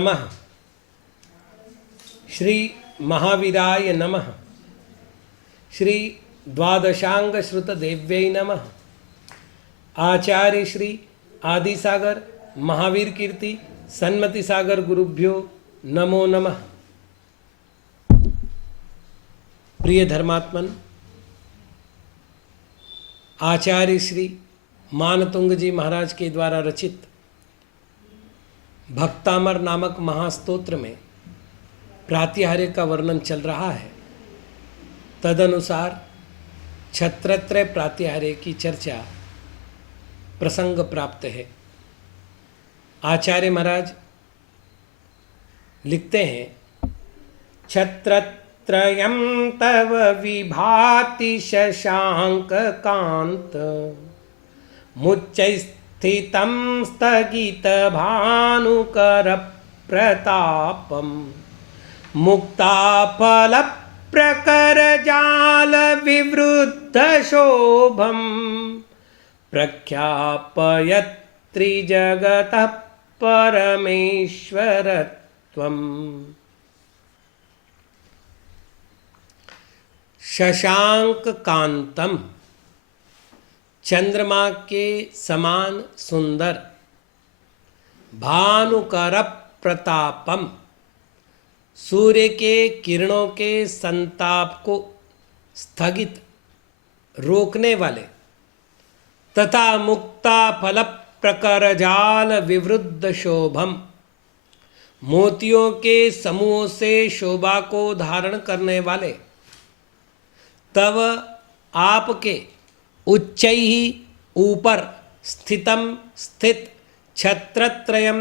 नमः। श्री महावीराय नमः। श्री द्वादशांग श्रुत देव्यै नमः। आचार्य श्री आदिसागर महावीर कीर्ति सन्मति सागर गुरुभ्यो नमो नमः। प्रिय धर्मात्मन, आचार्य श्री मानतुंग जी महाराज के द्वारा रचित भक्तामर नामक महास्तोत्र में प्रातिहार्य का वर्णन चल रहा है। तदनुसार छत्रत्रय प्रातिहार्य की चर्चा प्रसंग प्राप्त है। आचार्य महाराज लिखते हैं, छत्रत्रयं तव विभाति शशांक कांत मुच्चैस्थितं स्थगित भानुकर प्रतापम मुक्ताफल प्रकर जाल विवृद्ध शोभम प्रख्यापयत् त्रिजगतः परमेश्वरत्वम्। शशांक कांतम, चंद्रमा के समान सुंदर, भानुकर प्रतापम, सूर्य के किरणों के संताप को स्थगित रोकने वाले, तथा मुक्ता फल प्रकर जाल विवृद्ध शोभम, मोतियों के समूहों से शोभा को धारण करने वाले, तब आपके उच्चैहि ऊपर स्थितम स्थित छत्रत्रयम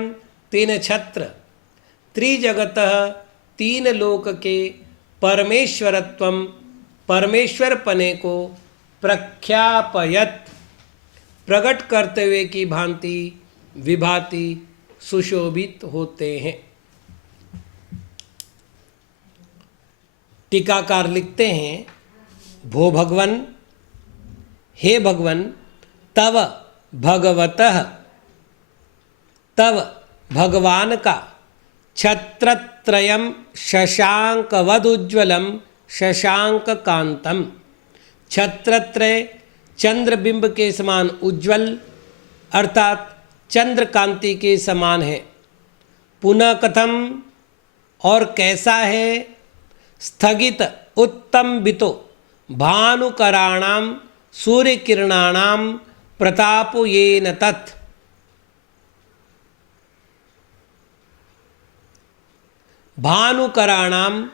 तीन छत्र, त्रिजगतः तीन लोक के परमेश्वरत्वम परमेश्वर पने को प्रख्यापयत प्रकट करते हुए की भांति विभाति सुशोभित होते हैं। टीकाकार लिखते हैं, भो भगवन, हे भगवन, तव भगवतः, तव भगवान का छत्रत्रयम शशांकवदुज्ज्वलम शशांक कांतम, छत्रत्रय चंद्रबिंब के समान उज्ज्वल अर्थात चंद्र कांति के समान है। पुनः कथम, और कैसा है, स्थगित उत्तम बितो भानुकराणाम सूर्य किरणाणाम प्रतापो येन तत्, भानुकराणाम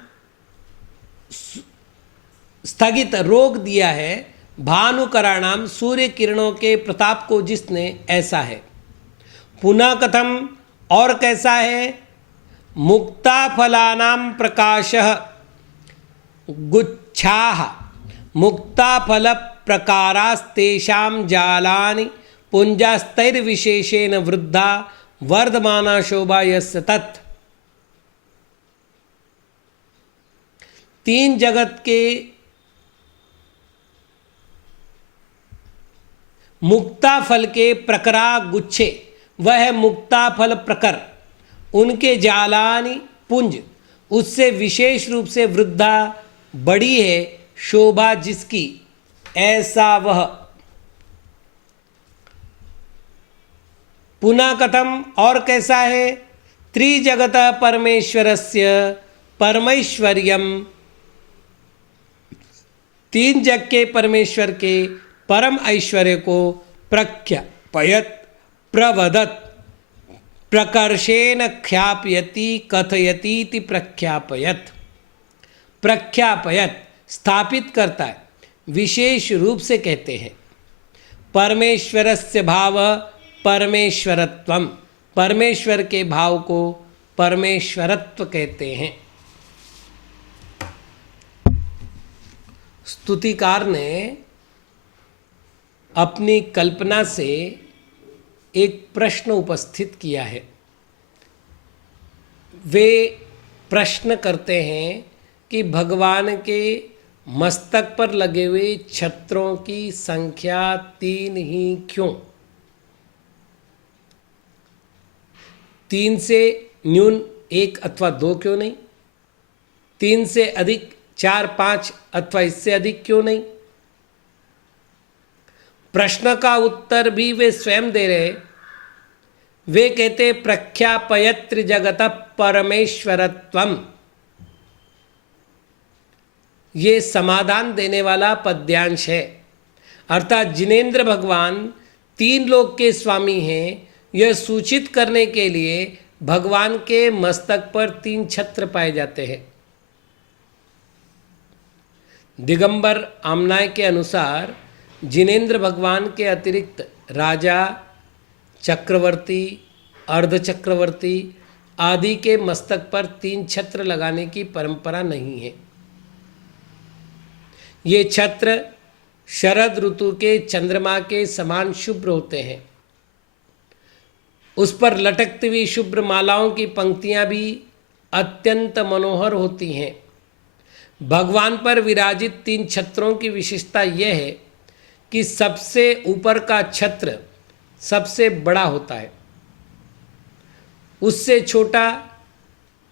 स्थगित रोक दिया है, भानुकराणाम सूर्य किरणों के प्रताप को जिसने, ऐसा है। पुनः कथम, और कैसा है, मुक्ता फलानाम प्रकाशः गुच्छाः मुक्ता फल प्रकारास्तेषां जालानि पुंजास्तैर्विशेषेण वृद्धा वर्धमाना शोभा यस्य तत्। तीन जगत के मुक्ता फल के प्रकरा गुच्छे, वह मुक्ता फल प्रकर, उनके जालानि पुंज, उससे विशेष रूप से वृद्धा बड़ी है शोभा जिसकी, ऐसा वह। पुनः कथम, और कैसा है, त्रिजगत परमेश्वरस्य परमैश्वर्यम, तीन जग के परमेश्वर के परम ऐश्वर्य को प्रख्यापयत प्रवदत प्रकर्षेण ख्यापयति कथयतीति प्रख्यापयत, प्रख्यापयत स्थापित करता है, विशेष रूप से कहते हैं। परमेश्वरस्य भाव परमेश्वरत्वम, परमेश्वर के भाव को परमेश्वरत्व कहते हैं। स्तुतिकार ने अपनी कल्पना से एक प्रश्न उपस्थित किया है। वे प्रश्न करते हैं कि भगवान के मस्तक पर लगे हुए छत्रों की संख्या 3 ही क्यों? 3 से न्यून एक अथवा दो क्यों नहीं? 3 से अधिक, 4, 5 अथवा इससे अधिक क्यों नहीं? प्रश्न का उत्तर भी वे स्वयं दे रहे। वे कहते प्रख्यापयत्र जगत परमेश्वरत्वम। ये समाधान देने वाला पद्यांश है। अर्थात जिनेंद्र भगवान 3 लोक के स्वामी हैं, यह सूचित करने के लिए भगवान के मस्तक पर 3 छत्र पाए जाते हैं। दिगंबर आमनाय के अनुसार जिनेंद्र भगवान के अतिरिक्त राजा, चक्रवर्ती, अर्धचक्रवर्ती आदि के मस्तक पर 3 छत्र लगाने की परंपरा नहीं है। ये छत्र शरद ऋतु के चंद्रमा के समान शुभ्र होते हैं। उस पर लटकती हुई शुभ्र मालाओं की पंक्तियां भी अत्यंत मनोहर होती हैं। भगवान पर विराजित 3 छत्रों की विशेषता यह है कि सबसे ऊपर का छत्र सबसे बड़ा होता है, उससे छोटा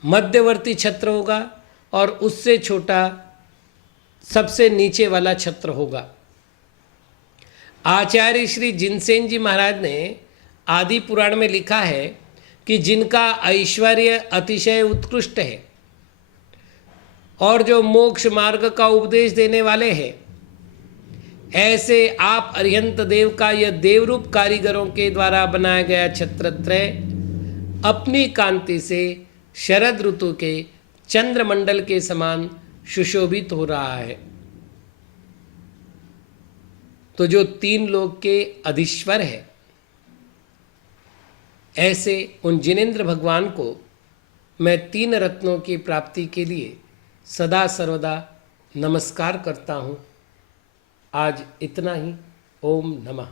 मध्यवर्ती छत्र होगा और उससे छोटा सबसे नीचे वाला छत्र होगा। आचार्य श्री जिनसेन जी महाराज ने आदि पुराण में लिखा है कि जिनका ऐश्वर्य अतिशय उत्कृष्ट है और जो मोक्ष मार्ग का उपदेश देने वाले हैं, ऐसे आप अरिहंत देव का यह देवरूप कारीगरों के द्वारा बनाया गया छत्रत्रय अपनी कांति से शरद ऋतु के चंद्रमंडल के समान सुशोभित हो रहा है। तो जो 3 लोक के अधीश्वर है, ऐसे उन जिनेंद्र भगवान को मैं 3 रत्नों की प्राप्ति के लिए सदा सर्वदा नमस्कार करता हूँ। आज इतना ही। ओम नमः।